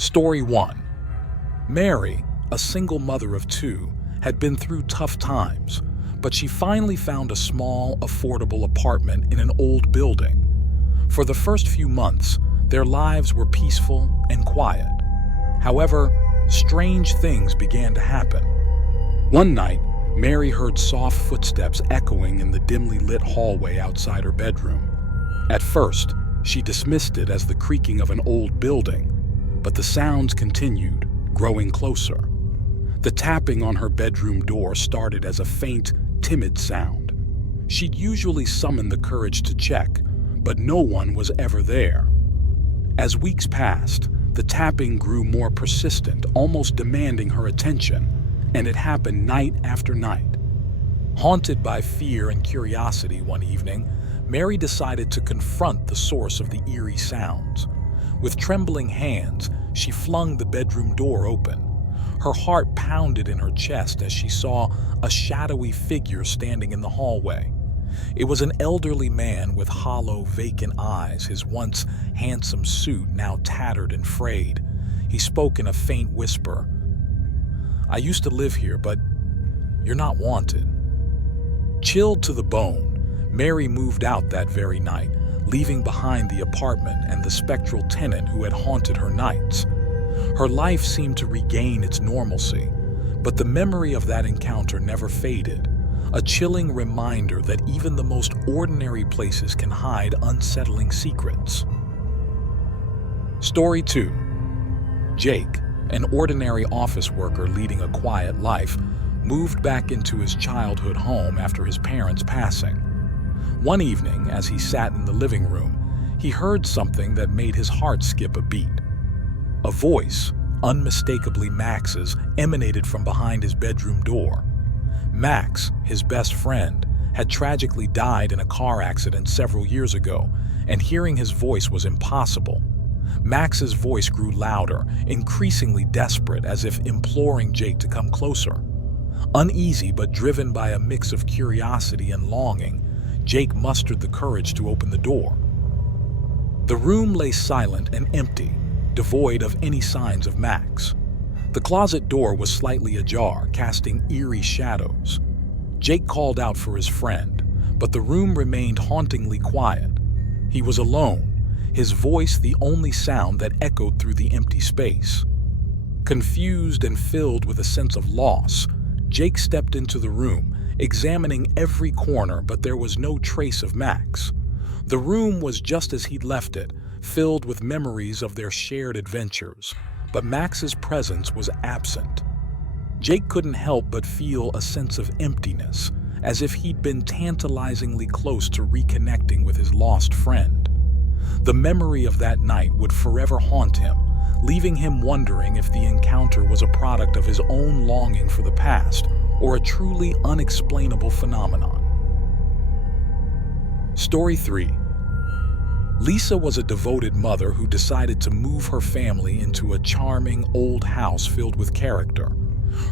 Story 1. Mary, a single mother of two, had been through tough times, but she finally found a small, affordable apartment in an old building. For the first few months, their lives were peaceful and quiet. However, strange things began to happen. One night, Mary heard soft footsteps echoing in the dimly lit hallway outside her bedroom. At first, she dismissed it as the creaking of an old building, but the sounds continued, growing closer. The tapping on her bedroom door started as a faint, timid sound. She'd usually summon the courage to check, but no one was ever there. As weeks passed, the tapping grew more persistent, almost demanding her attention, and it happened night after night. Haunted by fear and curiosity one evening, Mary decided to confront the source of the eerie sounds. With trembling hands, she flung the bedroom door open. Her heart pounded in her chest as she saw a shadowy figure standing in the hallway. It was an elderly man with hollow, vacant eyes, his once handsome suit now tattered and frayed. He spoke in a faint whisper. "I used to live here, but you're not wanted." Chilled to the bone, Mary moved out that very night, leaving behind the apartment and the spectral tenant who had haunted her nights. Her life seemed to regain its normalcy, but the memory of that encounter never faded, a chilling reminder that even the most ordinary places can hide unsettling secrets. Story 2. Jake, an ordinary office worker leading a quiet life, moved back into his childhood home after his parents' passing. One evening, as he sat in the living room, he heard something that made his heart skip a beat. A voice, unmistakably Max's, emanated from behind his bedroom door. Max, his best friend, had tragically died in a car accident several years ago, and hearing his voice was impossible. Max's voice grew louder, increasingly desperate, as if imploring Jake to come closer. Uneasy but driven by a mix of curiosity and longing, Jake mustered the courage to open the door. The room lay silent and empty, devoid of any signs of Max. The closet door was slightly ajar, casting eerie shadows. Jake called out for his friend, but the room remained hauntingly quiet. He was alone, his voice the only sound that echoed through the empty space. Confused and filled with a sense of loss, Jake stepped into the room, examining every corner, but there was no trace of Max. The room was just as he'd left it, filled with memories of their shared adventures, but Max's presence was absent. Jake couldn't help but feel a sense of emptiness, as if he'd been tantalizingly close to reconnecting with his lost friend. The memory of that night would forever haunt him, leaving him wondering if the encounter was a product of his own longing for the past or a truly unexplainable phenomenon. Story 3. Lisa was a devoted mother who decided to move her family into a charming old house filled with character.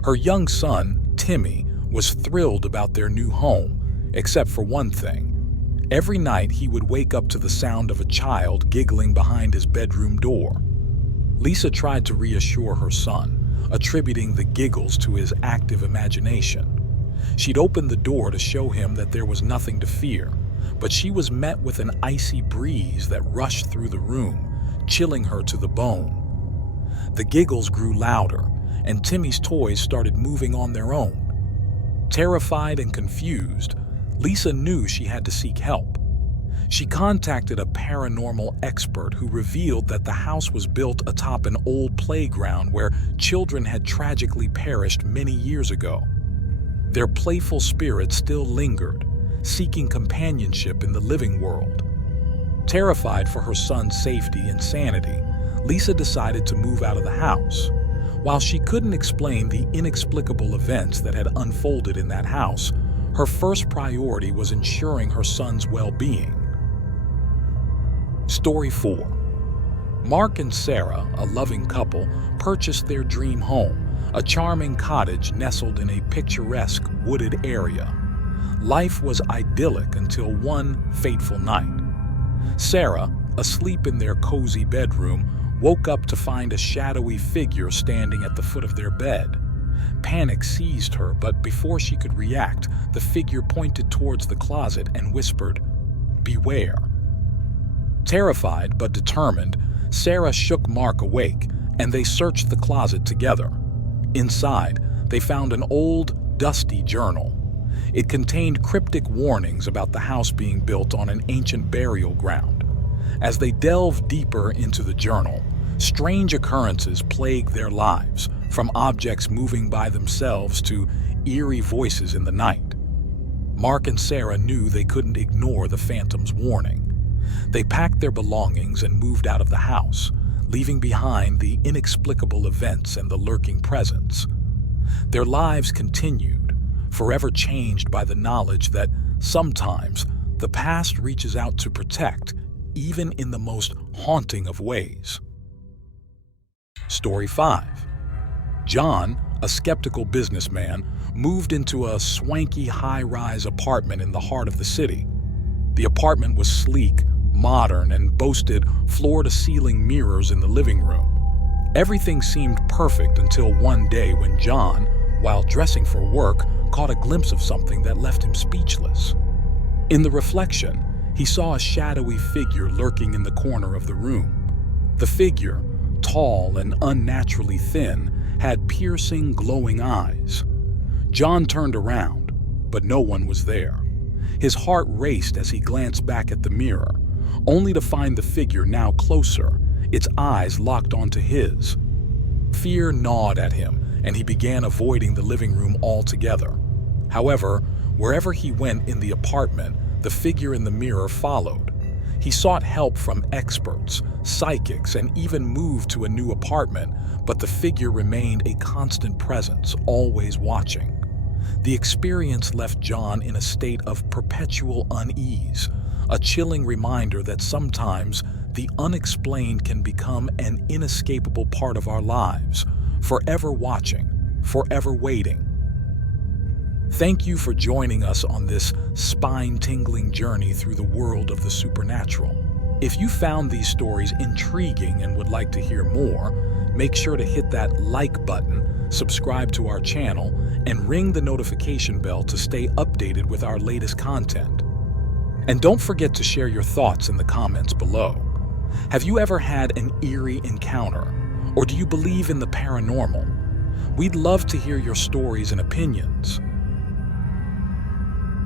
Her young son, Timmy, was thrilled about their new home, except for one thing. Every night he would wake up to the sound of a child giggling behind his bedroom door. Lisa tried to reassure her son, attributing the giggles to his active imagination. She'd opened the door to show him that there was nothing to fear, but she was met with an icy breeze that rushed through the room, chilling her to the bone. The giggles grew louder, and Timmy's toys started moving on their own. Terrified and confused, Lisa knew she had to seek help. She contacted a paranormal expert who revealed that the house was built atop an old playground where children had tragically perished many years ago. Their playful spirits still lingered, seeking companionship in the living world. Terrified for her son's safety and sanity, Lisa decided to move out of the house. While she couldn't explain the inexplicable events that had unfolded in that house, her first priority was ensuring her son's well-being. Story 4. Mark and Sarah, a loving couple, purchased their dream home, a charming cottage nestled in a picturesque wooded area. Life was idyllic until one fateful night. Sarah, asleep in their cozy bedroom, woke up to find a shadowy figure standing at the foot of their bed. Panic seized her, but before she could react, the figure pointed towards the closet and whispered, "Beware." Terrified but determined, Sarah shook Mark awake, and they searched the closet together. Inside, they found an old, dusty journal. It contained cryptic warnings about the house being built on an ancient burial ground. As they delved deeper into the journal, strange occurrences plagued their lives, from objects moving by themselves to eerie voices in the night. Mark and Sarah knew they couldn't ignore the phantom's warning. They packed their belongings and moved out of the house, leaving behind the inexplicable events and the lurking presence. Their lives continued, forever changed by the knowledge that sometimes the past reaches out to protect, even in the most haunting of ways. Story 5. John, a skeptical businessman, moved into a swanky high-rise apartment in the heart of the city. The apartment was sleek, modern, and boasted floor-to-ceiling mirrors in the living room. Everything seemed perfect until one day when John, while dressing for work, caught a glimpse of something that left him speechless. In the reflection, he saw a shadowy figure lurking in the corner of the room. The figure, tall and unnaturally thin, had piercing, glowing eyes. John turned around, but no one was there. His heart raced as he glanced back at the mirror, only to find the figure now closer, its eyes locked onto his. Fear gnawed at him, and he began avoiding the living room altogether. However, wherever he went in the apartment, the figure in the mirror followed. He sought help from experts, psychics, and even moved to a new apartment, but the figure remained a constant presence, always watching. The experience left John in a state of perpetual unease, a chilling reminder that sometimes the unexplained can become an inescapable part of our lives, forever watching, forever waiting. Thank you for joining us on this spine-tingling journey through the world of the supernatural. If you found these stories intriguing and would like to hear more, make sure to hit that like button, subscribe to our channel, and ring the notification bell to stay updated with our latest content. And don't forget to share your thoughts in the comments below. Have you ever had an eerie encounter, or do you believe in the paranormal? We'd love to hear your stories and opinions.